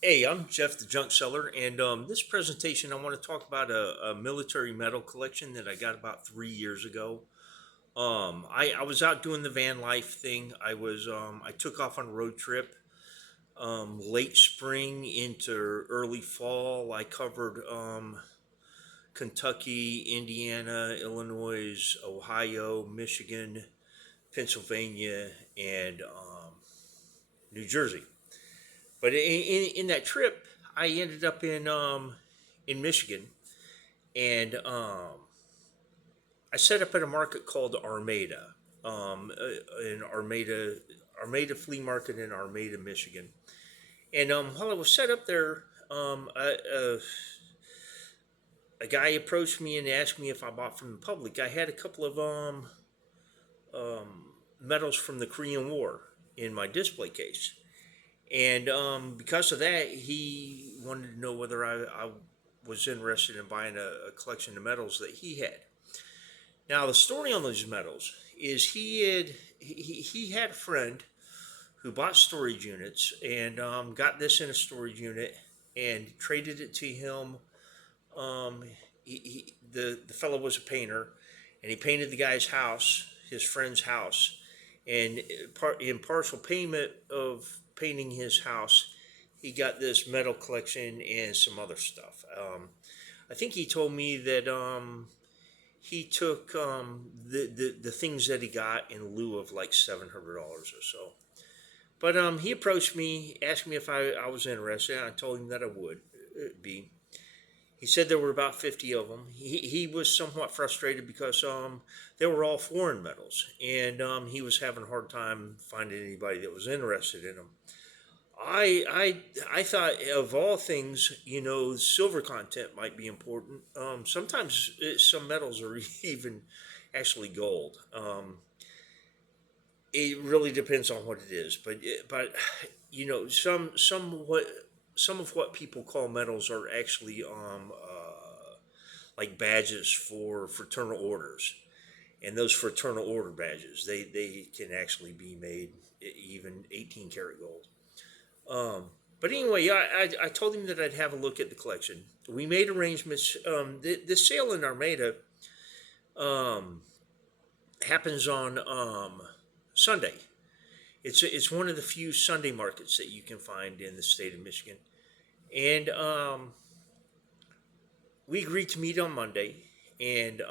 Hey, I'm Jeff the Junk Seller, and this presentation I want to talk about a military medal collection that I got about 3 years ago. I was out doing the van life thing. I took off on a road trip late spring into early fall. I covered Kentucky, Indiana, Illinois, Ohio, Michigan, Pennsylvania, and New Jersey. But in that trip, I ended up in Michigan, and I set up at a market called Armada, in Armada Flea Market in Armada, Michigan. And while I was set up there, a guy approached me and asked me if I bought from the public. I had a couple of medals from the Korean War in my display case. And because of that, he wanted to know whether I was interested in buying a collection of medals that he had. Now, the story on those medals is he had a friend who bought storage units and got this in a storage unit and traded it to him. The fellow was a painter, and he painted the guy's house, his friend's house, and in partial payment of painting his house, he got this metal collection and some other stuff. I think he told me that he took the things that he got in lieu of like $700 or so. But he approached me, asked me if I was interested, and I told him that I would be. He said there were about 50 of them. He was somewhat frustrated because they were all foreign metals, and he was having a hard time finding anybody that was interested in them. I thought of all things, silver content might be important. Sometimes some metals are even actually gold. It really depends on what it is, but some of what people call metals are actually like badges for fraternal orders, and those fraternal order badges they can actually be made even 18 karat gold. But anyway, yeah, I told him that I'd have a look at the collection. We made arrangements. The sale in Armada um, happens on Sunday. It's one of the few Sunday markets that you can find in the state of Michigan, and we agreed to meet on Monday, and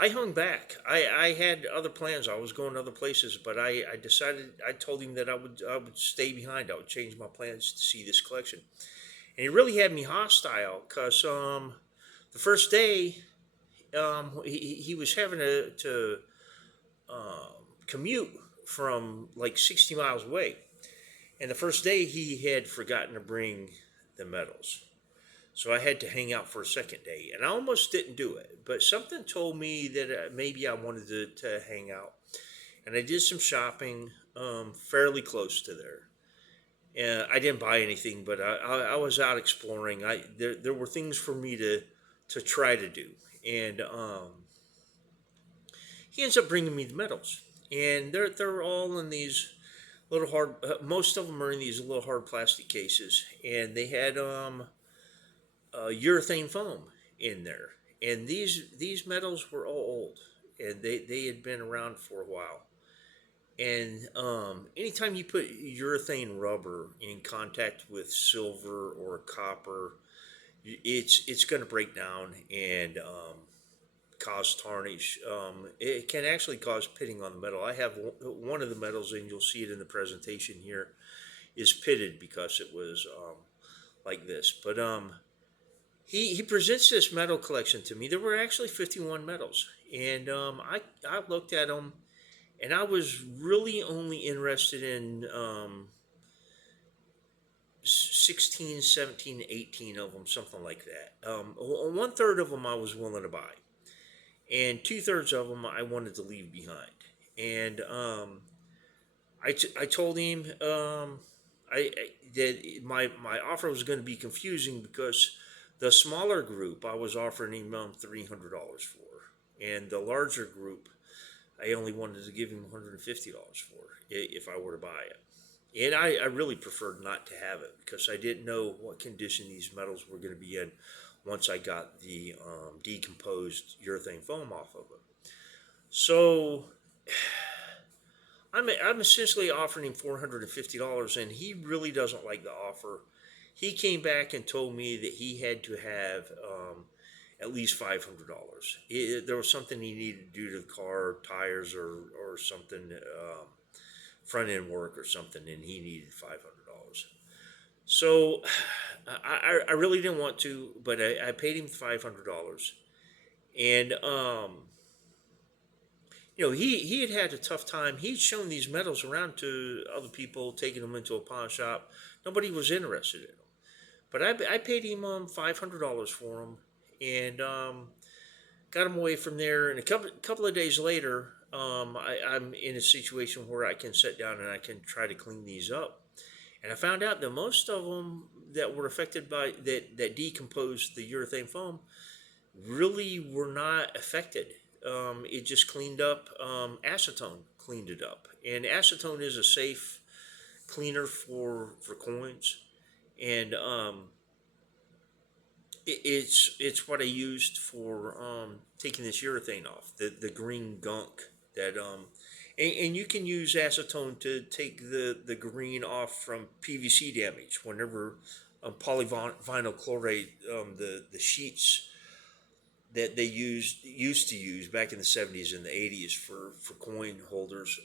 I hung back. I had other plans. I was going to other places, but I decided. I told him that I would stay behind. I would change my plans to see this collection, and it really had me hostile because the first day he was having to commute from like 60 miles away, and the first day he had forgotten to bring the medals. So I had to hang out for a second day, and I almost didn't do it. But something told me that maybe I wanted to hang out, and I did some shopping fairly close to there. And I didn't buy anything, but I was out exploring. There were things for me to try to do, and he ends up bringing me the medals, and they're all in these little hard. Most of them are in these little hard plastic cases, and they had urethane foam in there. And these metals were all old, and they had been around for a while. And anytime you put urethane rubber in contact with silver or copper, it's going to break down and cause tarnish. It can actually cause pitting on the metal. I have one of the metals, and you'll see it in the presentation here, is pitted because it was like this. But he presents this medal collection to me. There were actually 51 medals, and I looked at them, and I was really only interested in 16, 17, 18 of them, something like that. One third of them I was willing to buy, and two thirds of them I wanted to leave behind. And I told him that my offer was going to be confusing because the smaller group I was offering him $300 for, and the larger group I only wanted to give him $150 for if I were to buy it. And I really preferred not to have it because I didn't know what condition these metals were going to be in once I got the decomposed urethane foam off of it. So I'm essentially offering him $450, and he really doesn't like the offer. He came back and told me that he had to have at least $500. There was something he needed to do to the car, tires, or something, front end work or something, and he needed $500. So I really didn't want to, but I paid him $500, and he had had a tough time. He'd shown these metals around to other people, taking them into a pawn shop. Nobody was interested in them. But I paid him $500 for them, and got him away from there. And a couple of days later, I'm in a situation where I can sit down and I can try to clean these up. And I found out that most of them that were affected by that decomposed the urethane foam really were not affected. It just cleaned up. Acetone cleaned it up, and acetone is a safe cleaner for coins, and it's what I used for taking this urethane off, the green gunk that and you can use acetone to take the green off from PVC damage whenever polyvinyl chloride, the sheets that they used to use back in the 70s and the 80s for coin holders,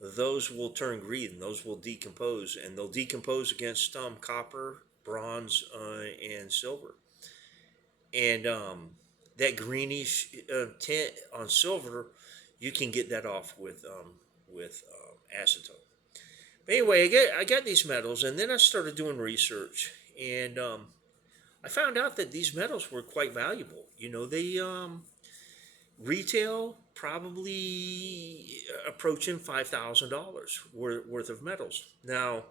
those will turn green. Those will decompose, and they'll decompose against copper, bronze, and silver. And that greenish tint on silver, you can get that off with acetone. But anyway, I got these metals, and then I started doing research, and I found out that these metals were quite valuable. They retail probably approaching $5,000 worth of metals. Now,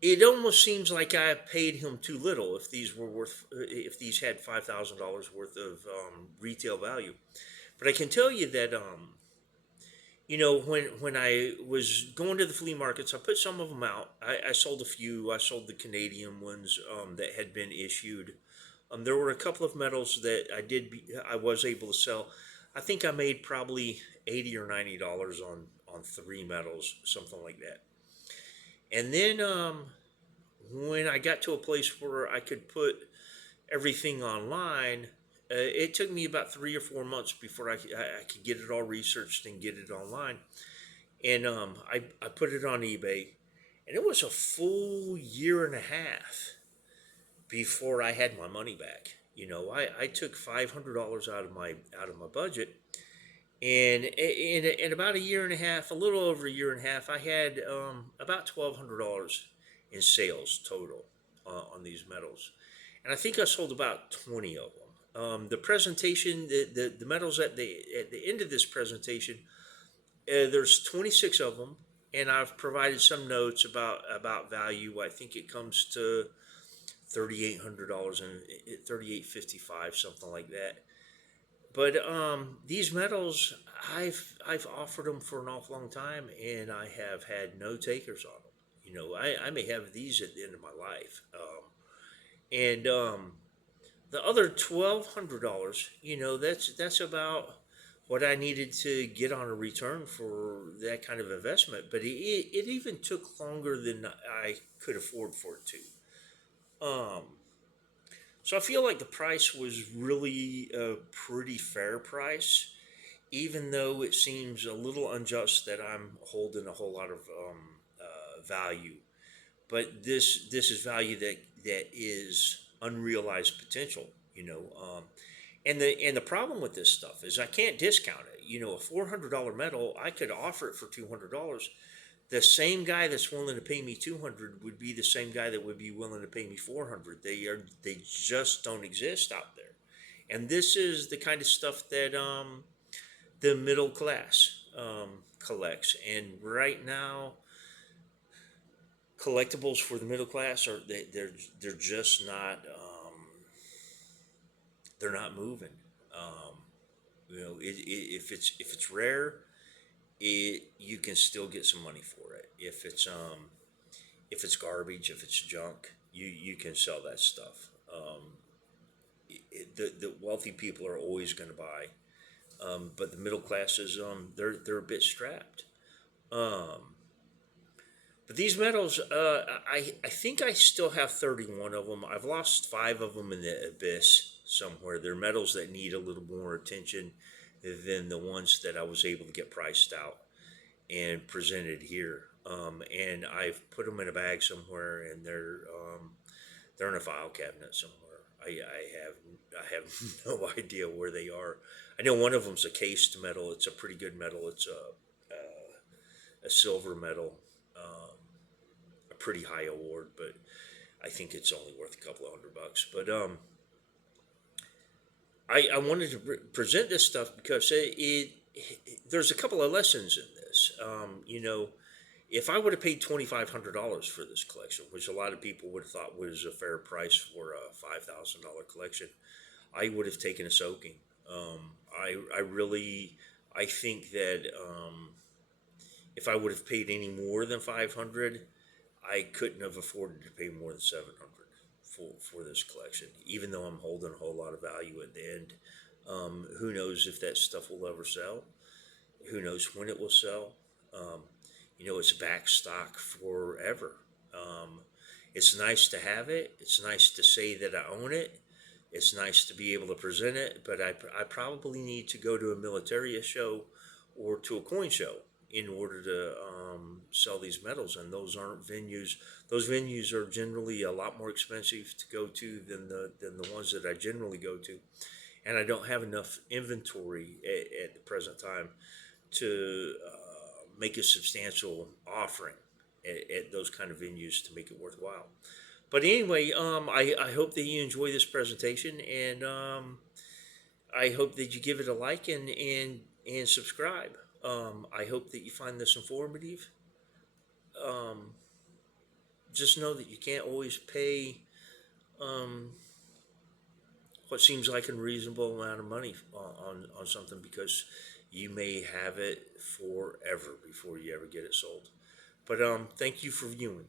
it almost seems like I paid him too little if these had $5,000 worth of retail value. But I can tell you that when I was going to the flea markets, I put some of them out. I sold a few. I sold the Canadian ones that had been issued. There were a couple of metals that I was able to sell. I think I made probably $80 or $90 on three metals, something like that. And then when I got to a place where I could put everything online, it took me about 3 or 4 months before I could get it all researched and get it online. And I put it on eBay, and it was a full year and a half before I had my money back. I took $500 out of my budget, and in about a year and a half, a little over a year and a half, I had about $1,200 in sales total on these metals, and I think I sold about 20 of them. The presentation, the metals at the end of this presentation, there's 26 of them, and I've provided some notes about value. I think it comes to $3,800 and $3,855, something like that. But these metals, I've offered them for an awful long time, and I have had no takers on them. I may have these at the end of my life, and the other $1,200, that's about what I needed to get on a return for that kind of investment. But it even took longer than I could afford for it to. So I feel like the price was really a pretty fair price, even though it seems a little unjust that I'm holding a whole lot of value. But this is value that is unrealized potential. And the problem with this stuff is I can't discount it. A $400 metal, I could offer it for $200. The same guy that's willing to pay me $200 would be the same guy that would be willing to pay me $400. They just don't exist out there. And this is the kind of stuff that the middle class collects. And right now, collectibles for the middle class they're just not they're not moving. If it's rare, you can still get some money for it. If it's garbage, if it's junk, you can sell that stuff. The wealthy people are always going to buy, but the middle classes, they're a bit strapped. Um, but these metals, I think I still have 31 of them. I've lost 5 of them in the abyss somewhere. They're metals that need a little more attention than the ones that I was able to get priced out and presented here. And I've put them in a bag somewhere, and they're in a file cabinet somewhere. I have no idea where they are. I know one of them's a cased metal. It's a pretty good metal. It's a silver metal, a pretty high award, but I think it's only worth a couple of $100. But I wanted to present this stuff because there's a couple of lessons in this. If I would have paid $2,500 for this collection, which a lot of people would have thought was a fair price for a $5,000 collection, I would have taken a soaking. I think that if I would have paid any more than 500, I couldn't have afforded to pay more than 700 for this collection. Even though I'm holding a whole lot of value at the end, who knows if that stuff will ever sell? Who knows when it will sell? Um, it's back stock forever. It's nice to have it. It's nice to say that I own it. It's nice to be able to present it, but I probably need to go to a militaria show or to a coin show in order to sell these metals. And those aren't venues. Those venues are generally a lot more expensive to go to than the ones that I generally go to. And I don't have enough inventory at the present time to make a substantial offering at those kind of venues to make it worthwhile. But anyway, I hope that you enjoy this presentation, and I hope that you give it a like and subscribe. I hope that you find this informative. Um, just know that you can't always pay um, what seems like a reasonable amount of money on something, because you may have it forever before you ever get it sold. But thank you for viewing.